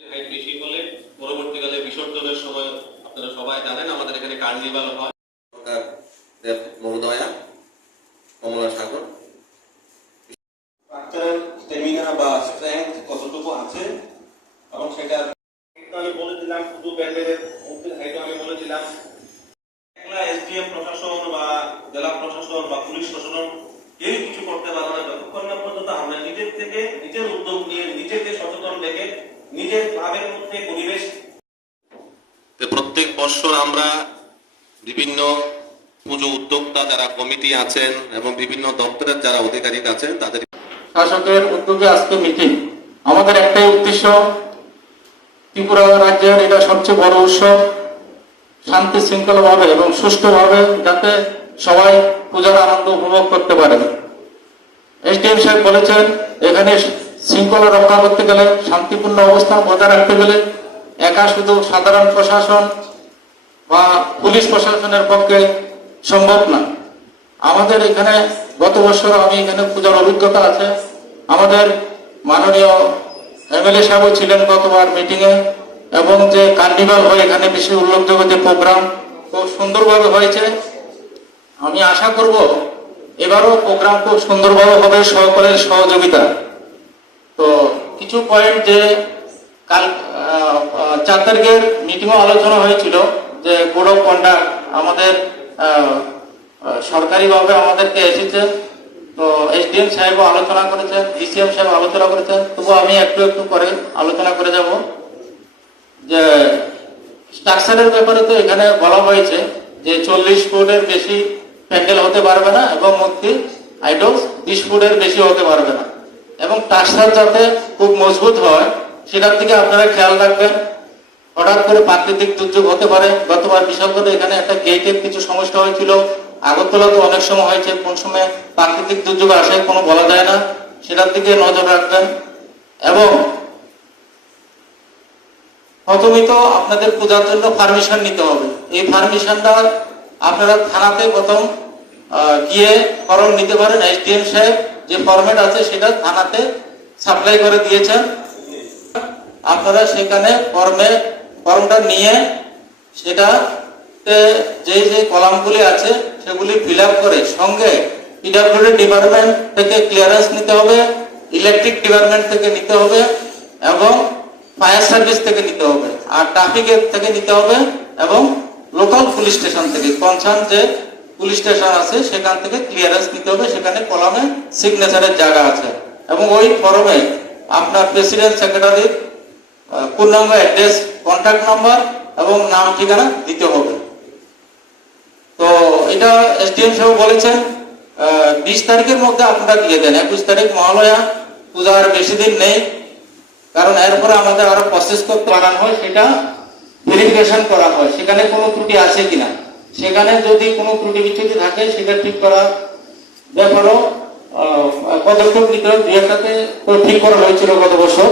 Height বেশি হলে পরবর্তীকালে বিসর্জনের সময় আপনারা সবাই জানেন আমাদের এখানে কার্নিভাল হয়। মহোদয়া কমলা সাগর। বাচ্চার স্টেমিনা বা স্ট্রেংথ কতটুকু আছে? এবং সেটা আমি বলেছিলাম শুধু ব্যান্ডেলের হাইটও আমি বলেছিলাম একলা এসডিএম প্রশাসন বা জেলা প্রশাসন বা পুলিশ প্রশাসন কেউ কিছু করতে পারবে না। যতক্ষণ না নিজের মধ্যে পরিবেশ। প্রত্যেক বছর আমরা বিভিন্ন পুজো উদ্যোক্তা যারা কমিটি আছেন এবং বিভিন্ন দপ্তরের যারা অধিকারী আছেন তাদের শাসকের উদ্যোগে আজকে মিটিং। আমাদের একটাই উদ্দেশ্য ত্রিপুরা রাজ্যের এটা সবচেয়ে বড় উৎসব। শান্তি শৃঙ্খলাভাবে এবং সুষ্ঠুভাবে যাতে সবাই পূজার আনন্দ উপভোগ করতে পারে এসডিএম সাহেব বলেছেন এখানে শৃঙ্খলা রক্ষা করতে গেলে, শান্তিপূর্ণ অবস্থান বজায় রাখতে গেলে, একা শুধু সাধারণ প্রশাসন বা পুলিশ প্রশাসনের পক্ষে সম্ভব না। আমাদের এখানে গত বছর আমি এখানে পূজার অভিজ্ঞতা আছে। আমাদের মাননীয় এমএলএ সাহেব ছিলেন গতবার মিটিং এ এবং যে কার্নিভাল হয়, এখানে বেশি উল্লেখযোগ্য যে প্রোগ্রাম খুব সুন্দরভাবে হয়েছে। আমি আশা করব, এবারও প্রোগ্রাম খুব সুন্দরভাবে হবে, সকলের সহযোগিতা। তো কিছু পয়েন্ট যে কাল চার তারিখের মিটিংও আলোচনা হয়েছিল যে কোড অফ কন্ডাক্ট আমাদের সরকারিভাবে আমাদেরকে এসেছে। তো এসডিএম সাহেবও আলোচনা করেছেন ডিসিএম সাহেব আলোচনা করেছেন তবু আমি একটু একটু করে আলোচনা করে যাব। যে স্ট্রাকচারের ব্যাপারে তো এখানে বলা হয়েছে যে চল্লিশ ফুটের বেশি প্যান্ডেল হতে পারবে না এবং মূর্তি আইডলস বিশ ফুটের বেশি হতে পারবে না। এবং স্ট্রাকচার যাতে খুব মজবুত হয়, সেটার দিকে আপনারা খেয়াল রাখবেন। হঠাৎ করে প্রাকৃতিক দুর্যোগ হতে পারে। গতবার বিশাল এখানে একটা গেটের কিছু সমস্যা হয়েছিল। আগরতলা তো অনেক সময় হয়েছে, কোন সময় প্রাকৃতিক দুর্যোগ আসে কোনো বলা যায় না। সেটার দিকে নজর রাখবেন। এবং প্রথমত আপনাদের পূজার জন্য পারমিশন নিতে হবে। এই পারমিশনটা আপনারা থানাতে প্রথম গিয়ে ফর্ম নিতে পারেন এসডিএম সাহেব। যে ফরম্যাট আছে সেটা থানাতে সাপ্লাই করে দিয়েছেন। আপনারা সেখানে ফর্মে ফর্মটা নিয়ে সেটাতে যে যে কলামগুলি আছে সেগুলি ফিল করে সঙ্গে পিডাব্লিউডি ডিপার্টমেন্ট থেকে ক্লিয়ারেন্স নিতে হবে ইলেকট্রিক ডিপার্টমেন্ট থেকে নিতে হবে এবং ফায়ার সার্ভিস থেকে নিতে হবে, আর ট্রাফিকের থেকে নিতে হবে এবং লোকাল পুলিশ স্টেশন থেকে কনসার্ন যে পুলিশ স্টেশন আছে, সেখান থেকে ক্লিয়ারেন্স নিতে হবে। সেখানে কলামে সিগনেচারের জায়গা আছে। এবং ওই ফর্মে আপনার প্রেসিডেন্ট সেক্রেটারির পূর্ণাঙ্গ অ্যাড্রেস কন্ট্যাক্ট নাম্বার এবং নাম, ঠিকানা দিতে হবে। তো এটা এসডিএম সাহেব বলেছেন বিশ তারিখের মধ্যে আপনারা দিয়ে দেন। একুশ তারিখ মহালয়া, পূজা আর বেশি দিন নেই। কারণ এরপরে আমাদের আরও প্রসেস করতে বানানো হয়, সেটা ভেরিফিকেশন করা হয়। সেখানে কোনো ত্রুটি আছে কিনা? সেখানে যদি কোনো ত্রুটি বিচ্ছুতি থাকে, সেটা ঠিক করা ব্যাপারও পদক্ষেপ নিতে দুই একটাতে ঠিক করা হয়েছিল গত বছর।